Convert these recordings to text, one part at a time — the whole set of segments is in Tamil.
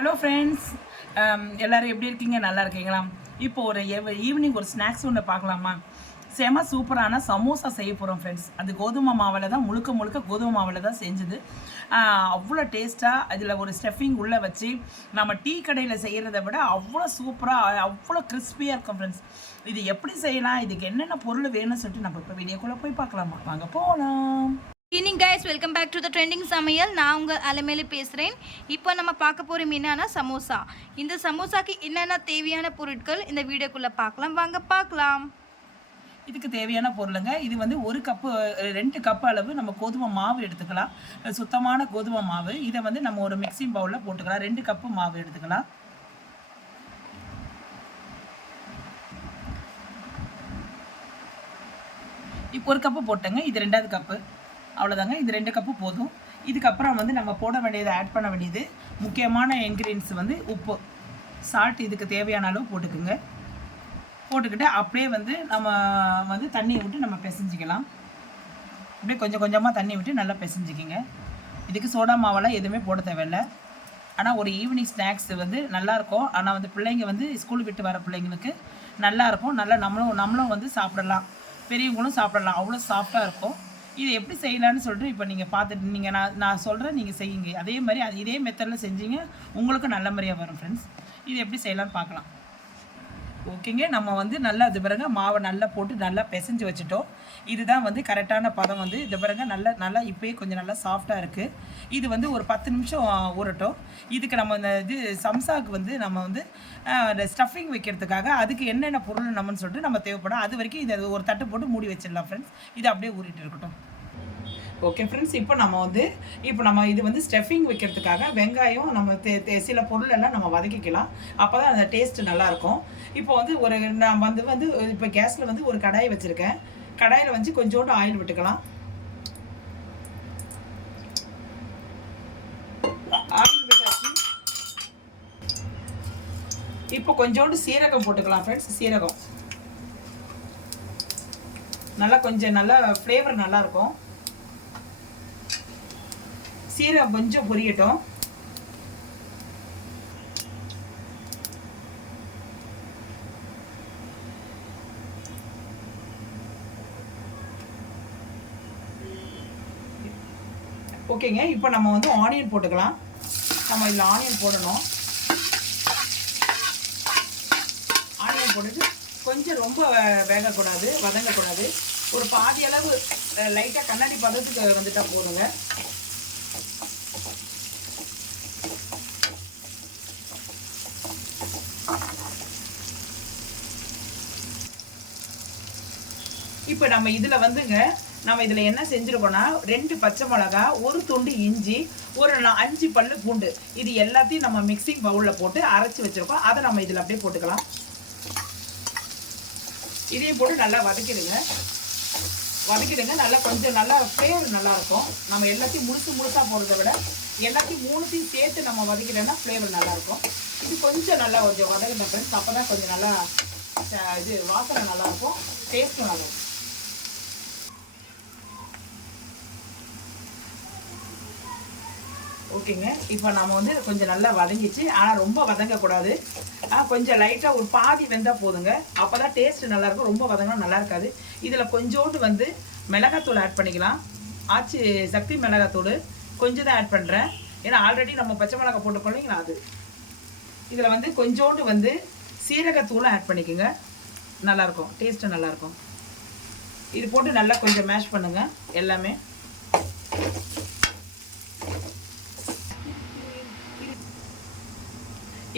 ஹலோ ஃப்ரெண்ட்ஸ் எல்லோரும் எப்படி இருக்கீங்க? நல்லா இருக்கீங்களா? இப்போ ஒரு ஈவினிங் ஒரு ஸ்நாக்ஸ் ஒன்று பார்க்கலாமா? செம சூப்பரான சமோசா செய்ய போகிறோம் ஃப்ரெண்ட்ஸ் அது கோதுமை மாவில் தான் முழுக்க முழுக்க கோதுமை மாவில் தான் செஞ்சது. அவ்வளோ டேஸ்ட்டாக அதில் ஒரு ஸ்டஃபிங் உள்ளே வச்சு நம்ம டீ கடையில் செய்கிறத விட அவ்வளோ சூப்பராக அவ்வளோ கிறிஸ்பியாக இருக்கும் ஃப்ரெண்ட்ஸ் இது எப்படி செய்யலாம்? இதுக்கு என்னென்ன பொருள் வேணும்னு சொல்லிட்டு நம்ம இப்போ வீடியோக்குள்ளே போய் பார்க்கலாமா? வாங்க போகலாம் evening guys welcome back to the trending சமையல் நான் உங்கள் அலைமையில பேசுகிறேன் இப்போ நம்ம பார்க்க போகிற என்னன்னா சமோசா. இந்த சமோசாக்கு என்னென்ன தேவையான பொருட்கள்? இந்த வீடியோக்குள்ளே பார்க்கலாம். வாங்க பார்க்கலாம். இதுக்கு தேவையான பொருளுங்க. இது வந்து ஒரு கப்பு ரெண்டு கப் அளவு நம்ம கோதுமை மாவு எடுத்துக்கலாம். சுத்தமான கோதுமை மாவு. இதை வந்து நம்ம ஒரு மிக்சிங் பவுலில் போட்டுக்கலாம். ரெண்டு கப்பு மாவு எடுத்துக்கலாம். இப்போ ஒரு கப்பு போட்டேங்க. இது ரெண்டாவது கப்பு. அவ்வளோதாங்க இது ரெண்டு கப்பு போதும். இதுக்கப்புறம் வந்து நம்ம போட வேண்டியது ஆட் பண்ண வேண்டியது முக்கியமான இன்க்ரீடியன்ஸ் வந்து உப்பு. சால்ட் இதுக்கு தேவையான அளவு போட்டுக்குங்க. போட்டுக்கிட்டு அப்படியே வந்து நம்ம வந்து தண்ணியை விட்டு நம்ம பிசைஞ்சிக்கலாம். அப்படியே கொஞ்சம் கொஞ்சமாக தண்ணி விட்டு நல்லா பிசைஞ்சிக்கிங்க. இதுக்கு சோடா மாவெல்லாம் எதுவுமே போட தேவையில்லை. ஆனால் ஒரு ஈவினிங் ஸ்நாக்ஸ் வந்து நல்லாயிருக்கும் ஆனால் வந்து பிள்ளைங்க வந்து ஸ்கூல் விட்டு வர பிள்ளைங்களுக்கு நல்லாயிருக்கும் நல்லா நம்மளும் நம்மளும் வந்து சாப்பிடலாம். பெரியவங்களும் சாப்பிடலாம். அவ்வளோ சாஃப்டாக இருக்கும். இது எப்படி செய்யலாம்னு சொல்லிட்டு இப்போ நீங்கள் பார்த்துட்டு நீங்கள் நான் நான் சொல்கிறேன் நீங்கள் செய்யுங்க. அதே மாதிரி அது இதே மெத்தடில் செஞ்சீங்க உங்களுக்கு நல்ல முறையாக வரும் ஃப்ரெண்ட்ஸ் இது எப்படி செய்யலாம்னு பார்க்கலாம். ஓகேங்க நம்ம வந்து நல்லா அது பிறகு மாவை நல்லா போட்டு நல்லா பிசைஞ்சு வச்சுட்டோம். இதுதான் வந்து கரெக்டான பதம் வந்து. இதை பிறகு நல்லா நல்லா இப்போயே கொஞ்சம் நல்லா சாஃப்டாக இருக்குது இது வந்து ஒரு பத்து நிமிஷம் ஊறட்டும். இதுக்கு நம்ம இந்த இது சம்சாவுக்கு வந்து நம்ம வந்து ஸ்டஃபிங் வைக்கிறதுக்காக அதுக்கு என்னென்ன பொருள் நம்மன்னு சொல்லிட்டு நம்ம தேவைப்படும். அது வரைக்கும் இதை ஒரு தட்டு போட்டு மூடி வச்சிடலாம் ஃப்ரெண்ட்ஸ் இது அப்படியே ஊறிட்டு இருக்கட்டும். ஓகே ஃப்ரெண்ட்ஸ் இப்போ நம்ம வந்து இப்போ நம்ம இது வந்து ஸ்டஃபிங் வைக்கிறதுக்காக வெங்காயம் நம்ம தே தே சில பொருள் எல்லாம் நம்ம வதக்கிக்கலாம். அப்போ தான் அந்த டேஸ்ட் நல்லாயிருக்கும் இப்போ வந்து ஒரு நான் வந்து வந்து இப்போ கேஸில் வந்து ஒரு கடாய் வச்சுருக்கேன். கடாயில் வந்து கொஞ்சோண்டு ஆயில் விட்டுக்கலாம். ஆயில் விட்டாச்சு. இப்போ கொஞ்சோண்டு சீரகம் போட்டுக்கலாம் ஃப்ரெண்ட்ஸ் சீரகம். நல்லா கொஞ்சம் நல்லா ஃப்ளேவர் நல்லாயிருக்கும் சீரகம் கொஞ்சம் பொரியட்டும். ஓகேங்க. இப்போ நம்ம வந்து ஆனியன் போட்டுக்கலாம். நம்ம இதில் ஆனியன் போடணும். ஆனியன் போட்டுட்டு கொஞ்சம் ரொம்ப வேகக்கூடாது வதங்கக்கூடாது. ஒரு பாதி அளவு லைட்டாக கண்ணாடி பதத்துக்கு வந்துட்டா போதுங்க. இப்போ நம்ம இதில் வந்துங்க நம்ம இதில் என்ன செஞ்சுருக்கோம்னா ரெண்டு பச்சை மிளகா ஒரு துண்டு இஞ்சி ஒரு அஞ்சு பல்லு பூண்டு. இது எல்லாத்தையும் நம்ம மிக்சிங் பவுலில் போட்டு அரைச்சி வச்சுருக்கோம். அதை நம்ம இதில் அப்படியே போட்டுக்கலாம். இதையும் போட்டு நல்லா வதக்கிடுங்க. வதக்கிடுங்க. நல்லா கொஞ்சம் நல்லா ஃப்ளேவர் நல்லாயிருக்கும். நம்ம எல்லாத்தையும் முழுசு முழுசாக போடுறத விட எல்லாத்தையும் மூணுத்தையும் சேர்த்து நம்ம வதக்கிட்டோம்னா ஃப்ளேவர் நல்லாயிருக்கும். இது கொஞ்சம் நல்லா கொஞ்சம் வதக்கின ஃப்ரெண்ட்ஸ் அப்போ தான் கொஞ்சம் நல்லா இது வாசனை நல்லாயிருக்கும். டேஸ்ட்டும் நல்லா ஓகேங்க. இப்போ நம்ம வந்து கொஞ்சம் நல்லா வதங்கிச்சு. ஆனால் ரொம்ப வதங்கக்கூடாது. கொஞ்சம் லைட்டாக ஒரு பாதி வெந்தால் போதுங்க. அப்போ தான் டேஸ்ட் நல்லாயிருக்கும் ரொம்ப வதங்கினா நல்லா இருக்காது. இதில் கொஞ்சோண்டு வந்து மிளகாத்தூள் ஆட் பண்ணிக்கலாம். ஆச்சி சக்தி மிளகாத்தூள். கொஞ்சம் தான் ஆட் பண்ணுறேன் ஏன்னா ஆல்ரெடி நம்ம பச்சை மிளகா போட்டு போனீங்களா அது. இதில் வந்து கொஞ்சோண்டு வந்து சீரகத்தூளும் ஆட் பண்ணிக்கோங்க. நல்லாயிருக்கும் டேஸ்ட்டு நல்லாயிருக்கும் இது போட்டு நல்லா கொஞ்சம் மேஷ் பண்ணுங்கள் எல்லாமே.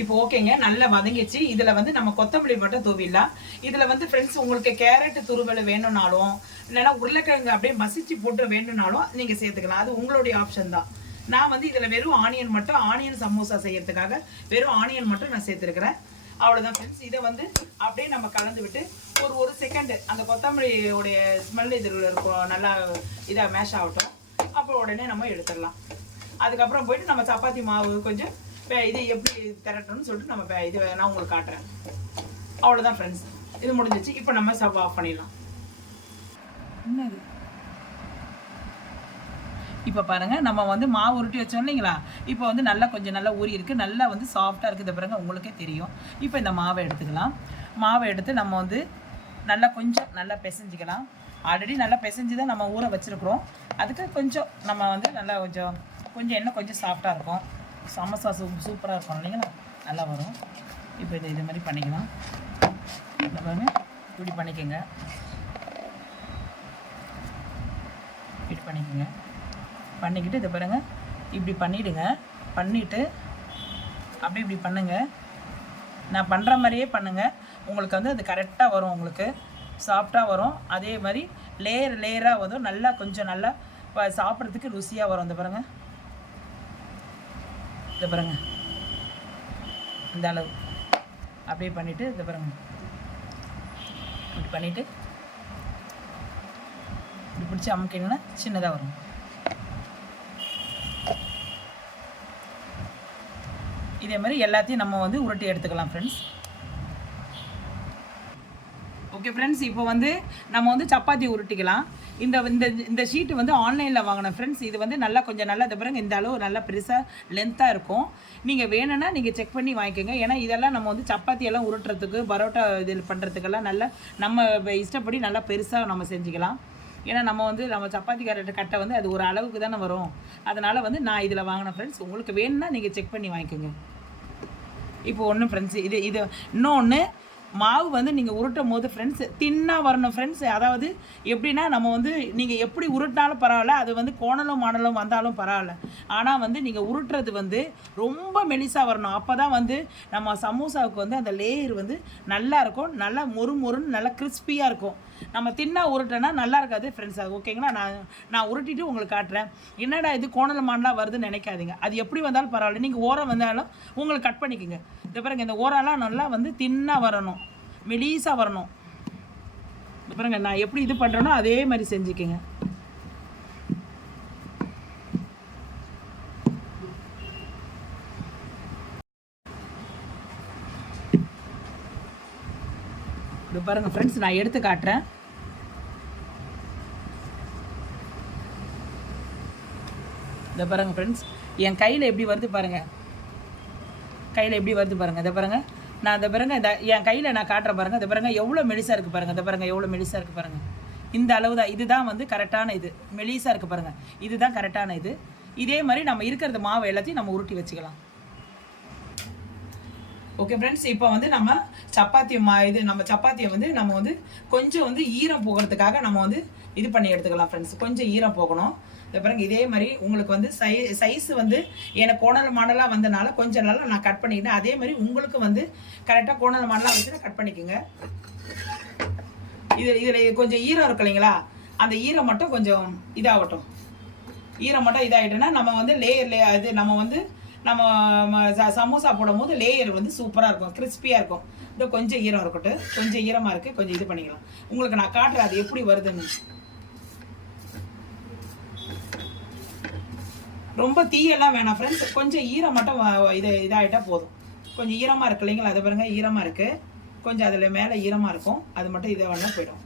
இப்போ ஓகேங்க நல்லா வதங்கிச்சு இதில் வந்து நம்ம கொத்தமல்லி மட்டும் தூவிடலாம். இதில் வந்து ஃப்ரெண்ட்ஸ் உங்களுக்கு கேரட் துருவல் வேணும்னாலும் இல்லைன்னா உருளைக்கிழங்கு அப்படியே மசிச்சு போட்டு வேணும்னாலும் நீங்கள் சேர்த்துக்கலாம். அது உங்களுடைய ஆப்ஷன் தான். நான் வந்து இதில் வெறும் ஆனியன் மட்டும் ஆனியன் சமோசா செய்யறதுக்காக வெறும் ஆனியன் மட்டும் நான் சேர்த்துருக்கிறேன். அவ்வளோதான் ஃப்ரெண்ட்ஸ் இதை வந்து அப்படியே நம்ம கலந்து விட்டு ஒரு ஒரு செகண்டு அந்த கொத்தமல்லியோடைய ஸ்மெல் இதில் இருக்கும் நல்லா இதாக மேஷ் ஆகட்டும். அப்புறம் உடனே நம்ம எடுத்துடலாம். அதுக்கப்புறம் போயிட்டு நம்ம சப்பாத்தி மாவு கொஞ்சம் இது எப்படி திரட்டணும்னு சொல்லிட்டு நம்ம இது நான் உங்களுக்கு காட்டுறேன். அவ்வளோதான் ஃப்ரெண்ட்ஸ் இது முடிஞ்சிச்சு. இப்போ நம்ம ஸ்டவ் ஆஃப் பண்ணிடலாம். என்னது? இப்போ பாருங்கள் நம்ம வந்து மாவு உருட்டி வச்சோம் இல்லைங்களா? இப்போ வந்து நல்லா கொஞ்சம் நல்லா ஊறி இருக்குது நல்லா வந்து சாஃப்டாக இருக்குது பாருங்கள் உங்களுக்கே தெரியும். இப்போ இந்த மாவை எடுத்துக்கலாம். மாவை எடுத்து நம்ம வந்து நல்லா கொஞ்சம் நல்லா பிசைஞ்சிக்கலாம். ஆல்ரெடி நல்லா பிசைஞ்சு தான் நம்ம ஊற வச்சுருக்குறோம். அதுக்கு கொஞ்சம் நம்ம வந்து நல்லா கொஞ்சம் கொஞ்சம் எண்ணெய் கொஞ்சம் சாஃப்டாக இருக்கும். சமோசா சூப் சூப்பராக இருக்கும். இல்லைங்களா? நல்லா வரும். இப்போ இது இது மாதிரி பண்ணிக்கலாம். இந்த பாருங்க. இப்படி பண்ணிக்கோங்க. இப்படி பண்ணிக்கோங்க. பண்ணிக்கிட்டு இதை பாருங்கள் இப்படி பண்ணிவிடுங்க பண்ணிவிட்டு அப்படி இப்படி பண்ணுங்கள் நான் பண்ணுற மாதிரியே பண்ணுங்கள் உங்களுக்கு வந்து அது கரெக்டாக வரும் உங்களுக்கு. சாஃப்டாக வரும். அதே மாதிரி லேயர் லேயராக வரும். நல்லா கொஞ்சம் நல்லா சாப்பிட்றதுக்கு ருசியாக வரும். இந்த பாருங்கள் இதை பாருங்க. இந்த அளவு. அப்படியே பண்ணிவிட்டு இதை பாருங்க. இப்படி பண்ணிவிட்டு இப்படி பிடிச்சி அமுக்கிங்கன்னா சின்னதாக வரும். இதே மாதிரி எல்லாத்தையும் நம்ம வந்து உருட்டி எடுத்துக்கலாம் ஃப்ரெண்ட்ஸ் ஓகே ஃப்ரெண்ட்ஸ் இப்போ வந்து நம்ம வந்து சப்பாத்தி உருட்டிக்கலாம். இந்த இந்த இந்த ஷீட்டு வந்து ஆன்லைனில் வாங்கினேன் ஃப்ரெண்ட்ஸ் இது வந்து நல்லா கொஞ்சம் நல்லா இந்த பிறகு இந்த அளவு நல்லா பெருசாக லென்த்தாக இருக்கும். நீங்கள் வேணும்னா நீங்கள் செக் பண்ணி வாங்கிக்கோங்க. ஏன்னா இதெல்லாம் நம்ம வந்து சப்பாத்தி எல்லாம் உருட்டுறதுக்கு பரோட்டா இது பண்ணுறதுக்கெல்லாம் நல்லா நம்ம இஷ்டப்படி நல்லா பெருசாக நம்ம செஞ்சுக்கலாம். ஏன்னா நம்ம வந்து நம்ம சப்பாத்தி கரெக்ட் கட்டை வந்து அது ஒரு அளவுக்கு தானே வரும். அதனால் வந்து நான் இதில் வாங்கினேன் ஃப்ரெண்ட்ஸ் உங்களுக்கு வேணும்னா நீங்கள் செக் பண்ணி வாங்கிக்கோங்க. இப்போ ஒன்று ஃப்ரெண்ட்ஸ் இது இது இன்னொன்று மாவு வந்து நீங்கள் உருட்டும் போது ஃப்ரெண்ட்ஸ் தின்னாக வரணும் ஃப்ரெண்ட்ஸ் அதாவது எப்படின்னா நம்ம வந்து நீங்கள் எப்படி உருட்டினாலும் பரவாயில்ல அது வந்து கோணலும் மாணலும் வந்தாலும் பரவாயில்ல. ஆனால் வந்து நீங்கள் உருட்டுறது வந்து ரொம்ப மெலிசாக வரணும். அப்போ தான் வந்து நம்ம சமோசாவுக்கு வந்து அந்த லேயர் வந்து நல்லா இருக்கும். நல்லா மொறு மொறுன்னு நல்லா கிறிஸ்பியாக இருக்கும். நம்ம தின்னா உருட்டேன்னா நல்லா இருக்காது ஃப்ரெண்ட்ஸ் அது ஓகேங்களா நான் நான் உருட்டிட்டு உங்களுக்கு காட்டுறேன். என்னடா இது கோணல் மாடலாக வருதுன்னு நினைக்காதீங்க. அது எப்படி வந்தாலும் பரவாயில்ல. நீங்கள் ஓரம் வந்தாலும் உங்களுக்கு கட் பண்ணிக்கோங்க. இந்த பாருங்க இந்த ஓரெல்லாம் நல்லா வந்து தின்னாக வரணும். மெலீஸாக வரணும். இந்த பாருங்க நான் எப்படி இது பண்ணுறேனோ அதே மாதிரி செஞ்சுக்கோங்க. இது பாருங்கள் ஃப்ரெண்ட்ஸ் நான் எடுத்து காட்டுறேன். இதை பாருங்கள் ஃப்ரெண்ட்ஸ் என் கையில் எப்படி வருது பாருங்கள் கையில் எப்படி வருது பாருங்கள் இதை பாருங்கள் நான் இதை பாருங்க இந்த என் கையில் நான் காட்டுறேன் பாருங்கள் இதை பாருங்க எவ்வளோ மெலிசாக இருக்குது பாருங்க இதை பாருங்கள் எவ்வளோ மெலிசாக இருக்கு பாருங்கள் இந்த அளவு தான் இதுதான் வந்து கரெக்டான இது. மெலீஸாக இருக்குது பாருங்கள் இது இதுதான் கரெக்டான இது. இதே மாதிரி நம்ம இருக்கிறது மாவு எல்லாத்தையும் நம்ம உருட்டி வச்சுக்கலாம். ஓகே ஃப்ரெண்ட்ஸ் இப்போ வந்து நம்ம சப்பாத்தி மா இது நம்ம சப்பாத்தியை வந்து நம்ம வந்து கொஞ்சம் வந்து ஈரம் போகிறதுக்காக நம்ம வந்து இது பண்ணி எடுத்துக்கலாம் ஃப்ரெண்ட்ஸ் கொஞ்சம் ஈரம் போகணும். இந்த பாருங்க இதே மாதிரி உங்களுக்கு வந்து சை சைஸ் வந்து எனக்கு கோணல் மாடலாக வந்தனால கொஞ்சம் நாளாக நான் கட் பண்ணிக்கிட்டேன். அதே மாதிரி உங்களுக்கு வந்து கரெக்டாக கோணல் மாடலாக வச்சு கட் பண்ணிக்கோங்க. இது இதில் கொஞ்சம் ஈரம் இருக்கு இல்லைங்களா? அந்த ஈரம் மட்டும் கொஞ்சம் இதாகட்டும். ஈரம் மட்டும் இதாகிட்டுன்னா நம்ம வந்து லேயர் லே இது நம்ம வந்து நம்ம ம- ச- சமோசா போடும்போது லேயர் வந்து சூப்பராக இருக்கும். கிறிஸ்பியாக இருக்கும். இதோ கொஞ்சம் ஈரம் இருக்கட்டும். கொஞ்சம் ஈரமாக இருக்குது கொஞ்சம் இது பண்ணிக்கலாம். உங்களுக்கு நான் காட்டுறேன் அது எப்படி வருதுன்னு. ரொம்ப தீயெல்லாம் வேணாம் ஃப்ரெண்ட்ஸ் கொஞ்சம் ஈரம் மட்டும் இது இதாகிட்டால் போதும். கொஞ்சம் ஈரமாக இருக்கு இல்லைங்களா? அது பாருங்கள் ஈரமாக இருக்குது கொஞ்சம் அதில் மேலே ஈரமாக இருக்கும். அது மட்டும் இதை வேணால் போயிடும்.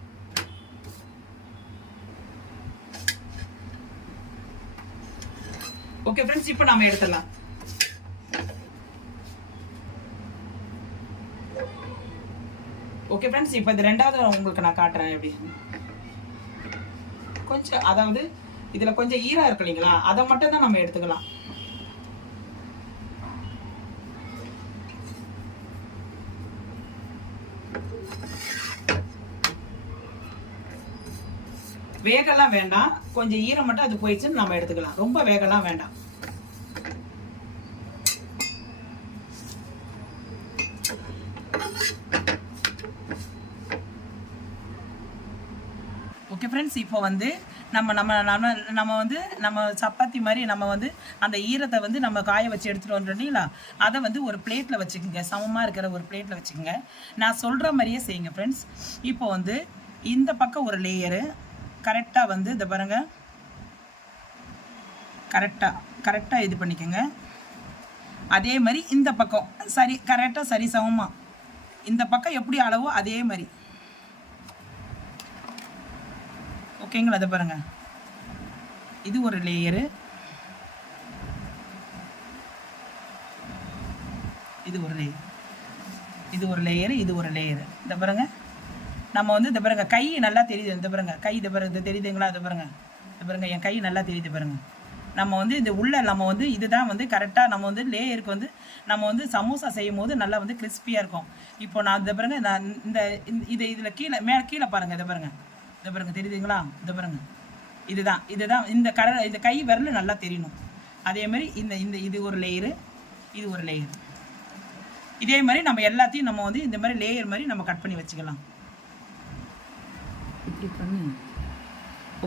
ஓகே ஃப்ரெண்ட்ஸ் இப்போ நம்ம எடுத்துடலாம். ஓகே ஃப்ரெண்ட்ஸ் இப்போ இது ரெண்டாவது உங்களுக்கு நான் காட்டுறேன் எப்படி. கொஞ்சம் அதாவது இதில் கொஞ்சம் ஈராக இருக்கு இல்லைங்களா? அதை மட்டும் தான் நம்ம எடுத்துக்கலாம். வேகலாம் வேண்டாம். கொஞ்சம் ஈரம் மட்டும் அது போயிடுச்சுன்னு நம்ம எடுத்துக்கலாம். ரொம்ப வேகலாம் வேண்டாம். ஓகே ஃப்ரெண்ட்ஸ் இப்போ வந்து நம்ம நம்ம நம்ம நம்ம வந்து நம்ம சப்பாத்தி மாதிரி நம்ம வந்து அந்த ஈரத்தை வந்து நம்ம காய வச்சு எடுத்துகிட்டு வந்துட்டீங்களா அதை வந்து ஒரு பிளேட்டில் வச்சுக்கோங்க. சமமாக இருக்கிற ஒரு பிளேட்டில் வச்சுக்கோங்க. நான் சொல்கிற மாதிரியே செய்யுங்க ஃப்ரெண்ட்ஸ் இப்போ வந்து இந்த பக்கம் ஒரு லேயரு கரெக்டாக வந்து இதை பாருங்க. கரெக்டாக கரெக்டாக இது பண்ணிக்கோங்க. அதே மாதிரி இந்த பக்கம் சரி கரெக்டாக சரி சமமாக இந்த பக்கம் எப்படி அளவோ அதே மாதிரி. ஓகேங்களா? அதை பாருங்கள் இது ஒரு லேயரு இது ஒரு லேயர் இது ஒரு லேயரு இது ஒரு லேயரு இந்த பாருங்க. நம்ம வந்து இந்த பாருங்க. கை நல்லா தெரியுது. இந்த பாருங்க. கை இதை பாருங்க. இது தெரியுதுங்களா? இதை பாருங்க. இந்த பாருங்க. என் கை நல்லா தெரியுது பாருங்க. நம்ம வந்து இந்த உள்ள நம்ம வந்து இதுதான் வந்து கரெக்டாக நம்ம வந்து லேயருக்கு வந்து நம்ம வந்து சமோசா செய்யும் போது நல்லா வந்து கிறிஸ்பியாக இருக்கும். இப்போ நான் இந்த பாருங்க. நான் இந்த இந்த- இது இதில் கீழே மேலே கீழே பாருங்க. இதை பாருங்கள் இதை பாருங்க தெரியுதுங்களா? இதை பாருங்க. இதுதான் இதுதான். இந்த கர இந்த கை விரல் நல்லா தெரியணும். அதே மாதிரி இந்த இந்த இது ஒரு லேயரு இது ஒரு லேயர் இதே மாதிரி நம்ம எல்லாத்தையும் நம்ம வந்து இந்த மாதிரி லேயர் மாதிரி நம்ம கட் பண்ணி வச்சுக்கலாம். இப்படி பண்ணி.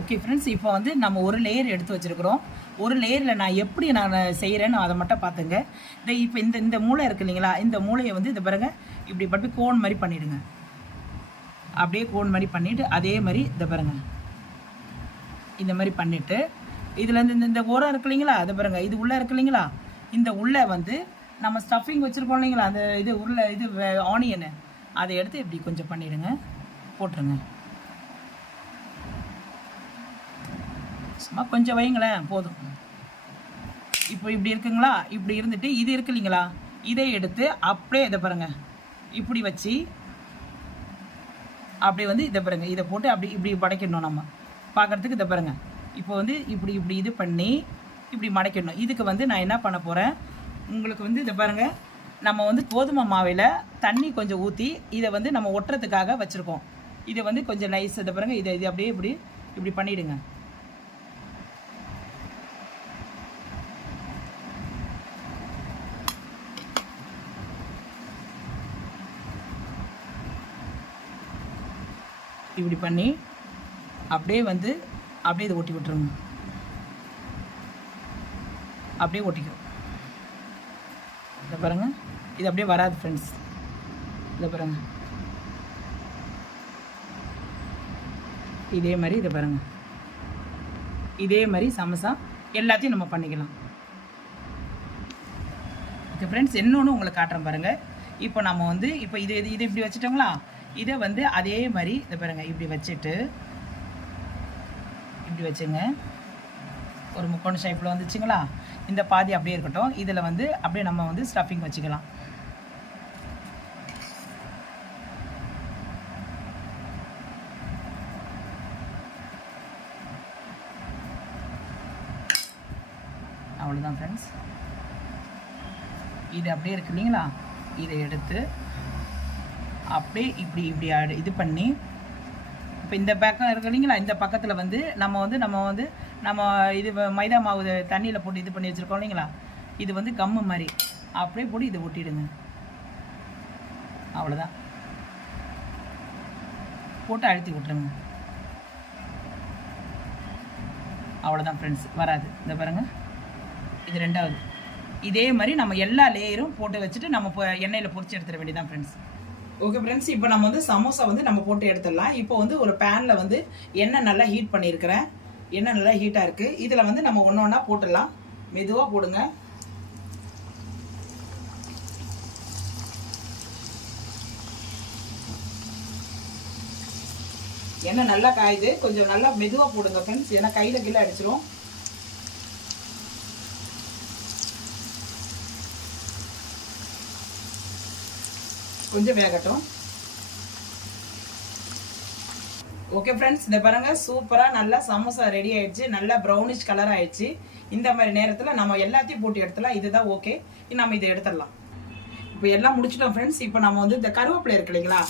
ஓகே ஃப்ரெண்ட்ஸ் இப்போ வந்து நம்ம ஒரு லேயர் எடுத்து வச்சுருக்குறோம். ஒரு லேயரில் நான் எப்படி நான் செய்கிறேன்னு அதை மட்டும் பார்த்துங்க. இந்த இப்போ இந்த இந்த மூளை இருக்கு இல்லைங்களா? இந்த மூளையை வந்து இதை பாருங்கள் இப்படி பட்டு கோன் மாதிரி பண்ணிவிடுங்க அப்படியே கோன் மாதிரி பண்ணிவிட்டு அதே மாதிரி இதை பாருங்க. இந்த மாதிரி பண்ணிவிட்டு இதுலேருந்து இந்த இந்த ஓரம் இருக்கு இல்லைங்களா? அதை பாருங்க. இது உள்ளே இருக்கு இல்லைங்களா? இந்த உள்ளே வந்து நம்ம ஸ்டஃபிங் வச்சுருக்கோம் இல்லைங்களா? அந்த இது உருளை இது ஆனியனு அதை எடுத்து இப்படி கொஞ்சம் பண்ணிவிடுங்க போட்டுருங்க. சும்மா கொஞ்சம் வைங்களேன் போதும். இப்போ இப்படி இருக்குங்களா? இப்படி இருந்துட்டு இது இருக்கு இல்லைங்களா? இதை எடுத்து அப்படியே இதை பாருங்க. இப்படி வச்சு அப்படி வந்து இதை பாருங்க இதை போட்டு அப்படி இப்படி படைக்கணும் நம்ம. பார்க்கறதுக்கு இதை பாருங்க. இப்போ வந்து இப்படி இப்படி இது பண்ணி இப்படி மடைக்கணும் இதுக்கு வந்து நான் என்ன பண்ண போகிறேன் உங்களுக்கு வந்து இதை பாருங்க. நம்ம வந்து கோதுமை மாவில் தண்ணி கொஞ்சம் ஊற்றி இதை வந்து நம்ம ஒட்டுறதுக்காக வச்சுருக்கோம். இதை வந்து கொஞ்சம் நைஸ் இதை பாருங்க இதை இது அப்படியே இப்படி இப்படி பண்ணிவிடுங்க இப்படி பண்ணி அப்படியே வந்து அப்படியே இதை ஒட்டி விட்டுருங்க. அப்படியே ஒட்டிக்கும். இதை பாருங்க. இது அப்படியே வராது ஃப்ரெண்ட்ஸ் இதை பாருங்க. இதே மாதிரி இதை பாருங்க. இதே மாதிரி சமோசா எல்லாத்தையும் நம்ம பண்ணிக்கலாம். ஓகே ஃப்ரெண்ட்ஸ் இன்னொன்று உங்களுக்கு காட்டுறேன் பாருங்கள் இப்போ நம்ம வந்து இப்போ இது இது இது இப்படி வச்சுட்டோங்களா? இதை வந்து அதே மாதிரி இதை பாருங்கள் இப்படி வச்சுட்டு இப்படி வச்சுங்க. ஒரு முக்கோண ஷேப்பில் வந்துச்சுங்களா? இந்த பாதி அப்படியே இருக்கட்டும். இதில் வந்து அப்படியே நம்ம வந்து ஸ்டஃபிங் வச்சுக்கலாம். அவ்வளோதான் ஃப்ரெண்ட்ஸ் இது அப்படியே இருக்கு இல்லைங்களா? இதை எடுத்து அப்படியே இப்படி இப்படி இது பண்ணி இப்போ இந்த பக்கம் இருக்கு இல்லைங்களா இந்த பக்கத்தில் வந்து நம்ம வந்து நம்ம வந்து நம்ம இது மைதா மாவு தண்ணியில் போட்டு இது பண்ணி வச்சுருக்கோம் இல்லைங்களா? இது வந்து கம்மு மாதிரி. அப்படியே போட்டு இதை ஒட்டிடுங்க. அவ்வளோதான் போட்டு அழுத்தி விட்ருங்க அவ்வளோதான் ஃப்ரெண்ட்ஸ் வராது. இந்த பாருங்கள் இது ரெண்டாவது. இதே மாதிரி நம்ம எல்லா லேயரும் போட்டு வச்சுட்டு நம்ம எண்ணெயில் பொறிச்சு எடுத்துட வேண்டியதான் ஃப்ரெண்ட்ஸ் ஓகே ஃப்ரெண்ட்ஸ் இப்போ நம்ம வந்து சமோசா வந்து நம்ம போட்டு எடுத்துடலாம். இப்போ வந்து ஒரு பேனில் வந்து எண்ணெய் நல்லா ஹீட் பண்ணியிருக்கிறேன். எண்ணெய் நல்லா ஹீட்டாக இருக்குது இதில் வந்து நம்ம ஒன்று ஒன்றா போட்டுடலாம். மெதுவாக போடுங்க. எண்ணெய் நல்லா காயுது. கொஞ்சம் நல்லா மெதுவாக போடுங்க ஃப்ரெண்ட்ஸ் ஏன்னா கையில் கீழே அடிச்சிடும் கொஞ்சம் வேகட்டும். ஓகே ஃப்ரெண்ட்ஸ் இந்த பாருங்கள் சூப்பராக நல்லா சமோசா ரெடி ஆயிடுச்சு. நல்லா ப்ரௌனிஷ் கலர் ஆயிடுச்சு. இந்த மாதிரி நேரத்தில் நம்ம எல்லாத்தையும் போட்டு எடுத்துலாம் இதுதான் ஓகே நம்ம இதை எடுத்துடலாம். இப்போ எல்லாம் முடிச்சிட்டோம் ஃப்ரெண்ட்ஸ் இப்போ நம்ம வந்து இந்த கருவேப்பிலை இருக்கு இல்லைங்களா?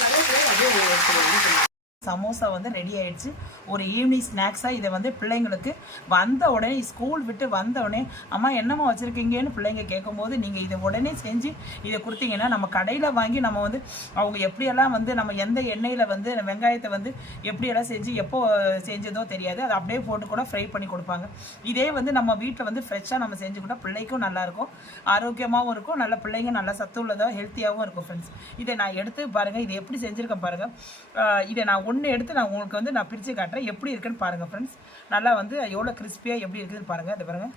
கருவேப்பிலை அப்படியே சமோசா வந்து ரெடி ஆயிடுச்சு. ஒரு ஈவினிங் ஸ்நாக்ஸாக இதை வந்து பிள்ளைங்களுக்கு வந்த உடனே ஸ்கூல் விட்டு வந்த உடனே அம்மா என்னம்மா வச்சுருக்கீங்கன்னு பிள்ளைங்க கேட்கும்போது நீங்கள் இதை உடனே செஞ்சு இதை கொடுத்தீங்கன்னா நம்ம கடையில் வாங்கி நம்ம வந்து அவங்க எப்படியெல்லாம் வந்து நம்ம எந்த எண்ணெயில் வந்து வெங்காயத்தை வந்து எப்படியெல்லாம் செஞ்சு எப்போ செஞ்சதோ தெரியாது. அதை அப்படியே போட்டு கூட ஃப்ரை பண்ணி கொடுப்பாங்க. இதே வந்து நம்ம வீட்டில் வந்து ஃப்ரெஷ்ஷாக நம்ம செஞ்சு கூட பிள்ளைக்கும் நல்லாயிருக்கும் ஆரோக்கியமாகவும் இருக்கும். நல்ல பிள்ளைங்க நல்லா சத்து உள்ளதாக ஹெல்த்தியாகவும் இருக்கும் ஃப்ரெண்ட்ஸ் இதை நான் எடுத்து பாருங்கள் இதை எப்படி செஞ்சுருக்கேன் பாருங்கள் இதை நான் ஒன்று எடுத்து நான் உங்களுக்கு வந்து நான் பிரித்து காட்டுறேன். எப்படி இருக்குன்னு பாருங்கள் ஃப்ரெண்ட்ஸ் நல்லா வந்து எவ்வளோ கிறிஸ்பியாக எப்படி இருக்குதுன்னு பாருங்கள் இந்த பாருங்கள்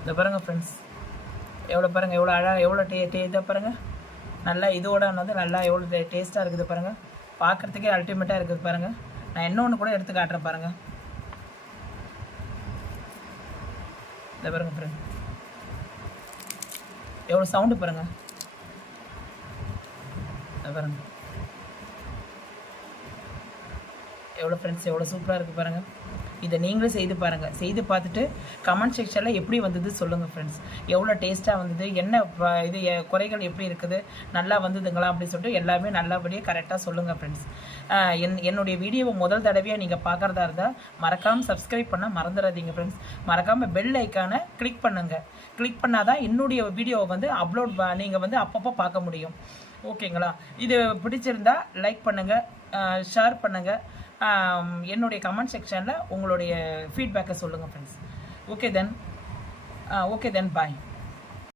இந்த பாருங்கள் ஃப்ரெண்ட்ஸ் எவ்வளோ பாருங்கள் எவ்வளோ அழகாக எவ்வளோ டே டே இதாக பாருங்கள் நல்லா இதோட வந்து நல்லா எவ்வளோ டேஸ்ட்டாக இருக்குது பாருங்கள் பார்க்குறதுக்கே அல்டிமேட்டாக இருக்குது பாருங்கள் நான் இன்னொன்று கூட எடுத்து காட்டுறேன் பாருங்கள் இதை பாருங்கள் ஃப்ரெண்ட் எவ்வளோ சவுண்டு பாருங்கள் பாருங்கள் எவ்வளோ ஃப்ரெண்ட்ஸ் எவ்வளோ சூப்பராக இருக்குது பாருங்கள் இதை நீங்களும் செய்து பாருங்கள் செய்து பார்த்துட்டு கமெண்ட் செக்ஷனில் எப்படி வந்தது சொல்லுங்கள் ஃப்ரெண்ட்ஸ் எவ்வளோ டேஸ்ட்டாக வந்தது? என்ன ப- இது குறைகள் எப்படி இருக்குது? நல்லா வந்ததுங்களா? அப்படின்னு சொல்லிட்டு எல்லாமே நல்லபடியாக கரெக்டாக சொல்லுங்கள் ஃப்ரெண்ட்ஸ் என் என்னுடைய வீடியோவை முதல் தடவையாக நீங்கள் பார்க்குறதா இருந்தால் மறக்காமல் சப்ஸ்கிரைப் பண்ண மறந்துடாதீங்க ஃப்ரெண்ட்ஸ் மறக்காமல் பெல் ஐக்கானை கிளிக் பண்ணுங்கள் கிளிக் பண்ணால் தான் என்னுடைய வீடியோவை வந்து அப்லோட் நீங்கள் வந்து அப்பப்போ பார்க்க முடியும். ஓகேங்களா இது பிடிச்சிருந்தா லைக் பண்ணுங்கள் ஷேர் பண்ணுங்கள் என்னுடைய கமெண்ட் செக்ஷனில் உங்களுடைய ஃபீட்பேக்கை சொல்லுங்கள் friends okay then okay then bye